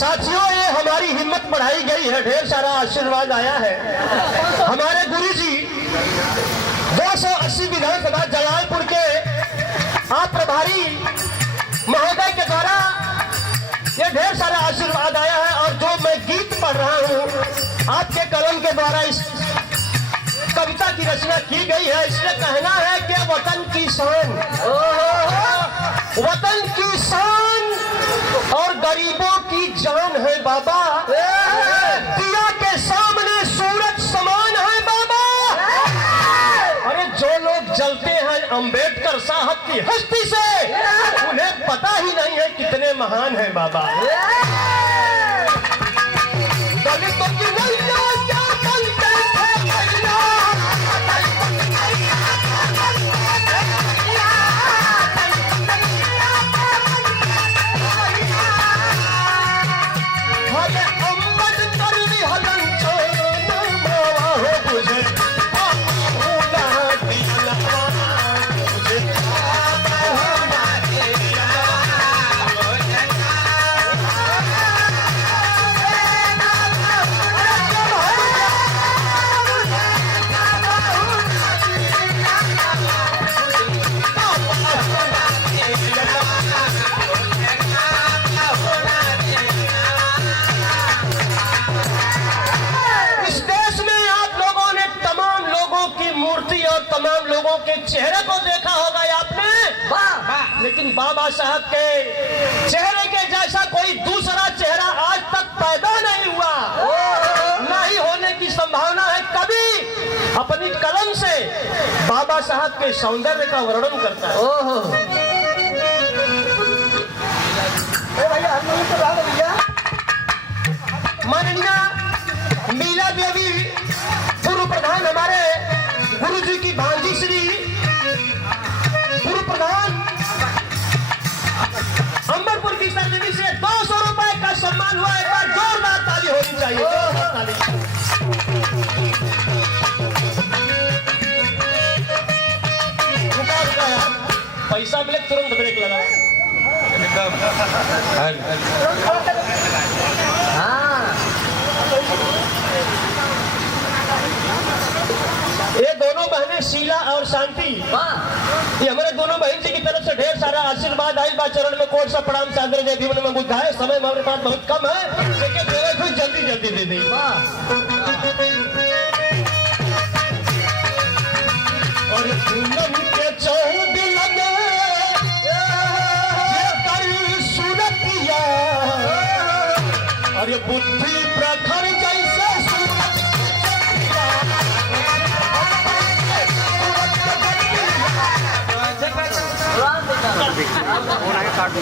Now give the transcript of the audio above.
साथियों, ये हमारी हिम्मत बढ़ाई गई है, ढेर सारा आशीर्वाद आया है। हमारे गुरुजी 280 विधानसभा जलालपुर के आप प्रभारी महोदय के द्वारा ये ढेर सारा आशीर्वाद आया है। और जो मैं गीत पढ़ रहा हूँ, आपके कलम के द्वारा इस कविता की रचना की गई है। इसमें कहना है कि वतन की शान, वतन की शान और गरीबों की जान है बाबा, दिया के सामने सूरज समान है बाबा। अरे जो लोग जलते हैं अंबेडकर साहब की हस्ती से, उन्हें पता ही नहीं है कितने महान हैं बाबा। दलितों की नैया क्या बनते थे नैया, तमाम लोगों के चेहरे को देखा होगा आपने, लेकिन बाबा साहब के चेहरे के जैसा कोई दूसरा चेहरा आज तक पैदा नहीं हुआ, नहीं होने की संभावना है। कभी अपनी कलम से बाबा साहब के सौंदर्य का वर्णन करता है। माननीय मीला देवी पूर्व प्रधान, हमारे गुरु जी की भांजी श्री पूर्व प्रधान अंबरपुर की सरजमी से 200 रुपए का सम्मान हुआ। एक बार जोरदार ताली होनी चाहिए, जोरदार ताली। रुका यार, पैसा मिले तुरंत ब्रेक लगा। ये दोनों बहनें शीला और शांति, ये हमारे दोनों बहन जी की तरफ से ढेर सारा आशीर्वाद आई बा। चरण में कोट सा प्रणाम सादर जय भीम में बुद्धा है। समय हमारे पास बहुत कम है, लेकिन कुछ जल्दी जल्दी दे दी। और पूनम के चौद लगे ये कर सूरतिया, और ये बुद्धि प्रखर जैसे काट